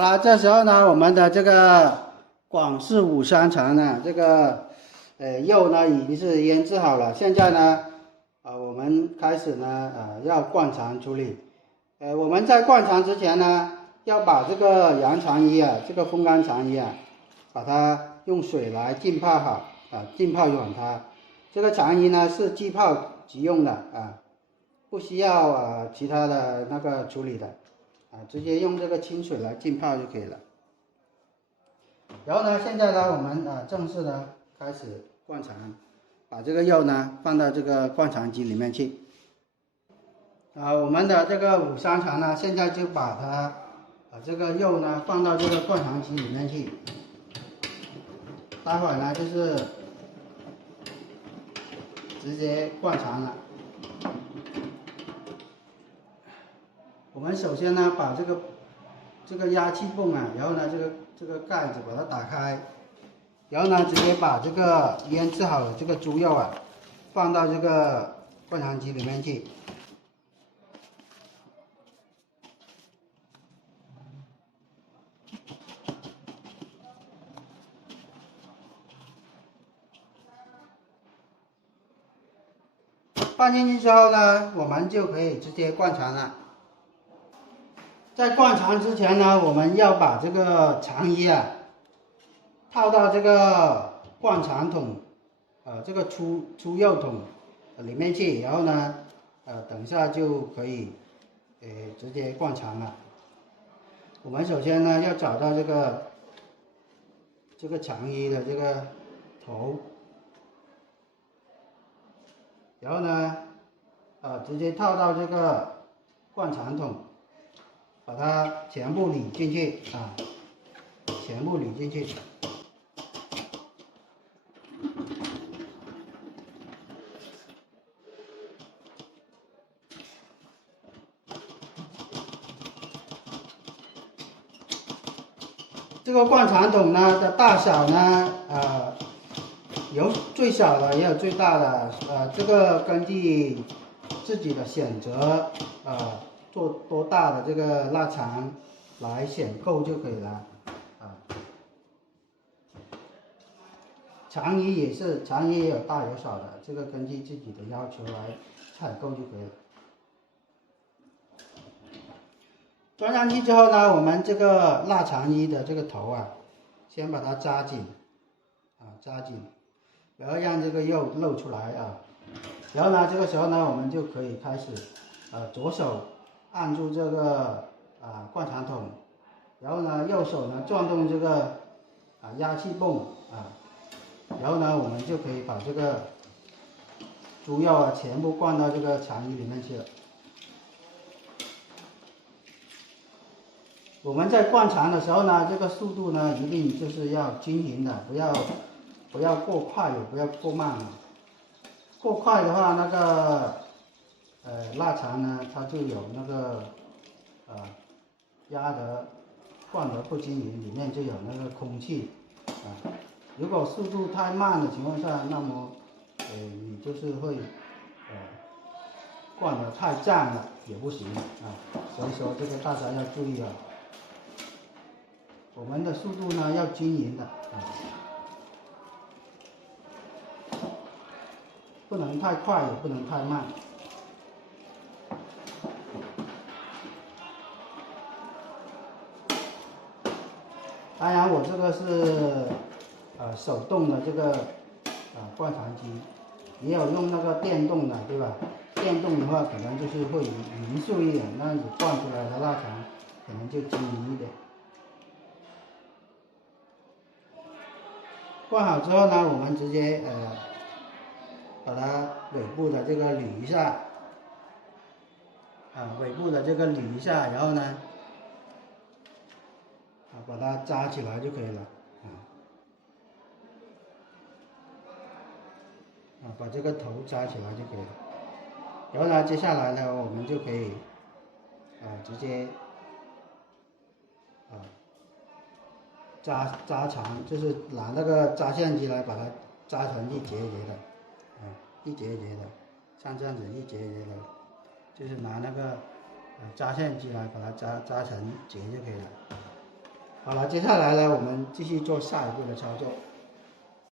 好了，這時候呢，我們的這個廣式五香腸呢，這個肉呢已經是醃制好了。現在呢，我們開始呢，要灌腸處理。我們在灌腸之前呢，要把這個羊腸衣啊，这個風乾腸衣啊，把它用水來浸泡好啊，浸泡軟它。這個腸衣呢是即泡即用的啊，不需要其他的那個處理的。直接用這個清水來浸泡就可以了。然後呢，現在呢，我們正式的開始灌腸，把這個肉呢放到這個灌腸機裡面去。我們的這個五香腸呢，現在就把它這個肉呢放到這個灌腸機裡面去。待會兒呢就是直接灌腸了。我們首先呢，把這個压气泵啊，然後呢，這個蓋子把它打開，然後呢，直接把這個醃制好的這個豬肉啊，放到這個灌腸機裡面去。放进去之後呢，我們就可以直接灌腸了。在灌肠之前呢，我們要把這個腸衣啊套到這個灌肠桶，這個出肉桶裡面去，然後呢，等一下就可以，直接灌腸了。我們首先呢要找到这個腸衣的這個頭，然後呢，直接套到這個灌腸桶。把它全部捋進去啊，全部捋進去。这個灌腸桶呢的大小呢，有最小的也有最大的，這個根據自己的選擇，做多大的這個臘腸來選購就可以了啊。腸衣也是，腸衣也有大有小的，這個根據自己的要求來採購就可以了。裝上去之後呢，我們這個臘腸衣的這個頭啊，先把它扎緊，扎緊，不要讓這個肉露出來啊。然後呢，這個時候呢，我們就可以開始，左手按住這個灌腸桶，然後呢，右手呢轉動這個壓氣泵然後呢，我們就可以把這個豬肉全部灌到這個腸衣裡面去了。我們在灌腸的時候呢，這個速度呢一定就是要均勻的，不要過快，也不要過慢了。過快的話，那個臘腸呢，它就有那個灌得不均勻，裡面就有那個空氣如果速度太慢的情況下，那麼你就是会灌得太脹了也不行所以說這個大家要注意我們的速度呢要均勻的不能太快，也不能太慢。当然，我這個是手動的這個灌腸機，也有用那個電動的，對吧？電動的話可能就是會勻速一點，那你灌出來的臘腸可能就均勻一點。灌好之後呢，我們直接把它尾部的這個捋一下，尾部的這個捋一下，然後呢，把它扎起來就可以了，把這個頭扎起來就可以了。然後呢，接下來呢，我們就可以直接扎腸，就是拿那個扎線機來把它扎成一節一節的，一節一節的，像這樣子一節一節的，就是拿那個扎線機來把它扎成結就可以了。好了，接下來呢，我們繼續做下一步的操作。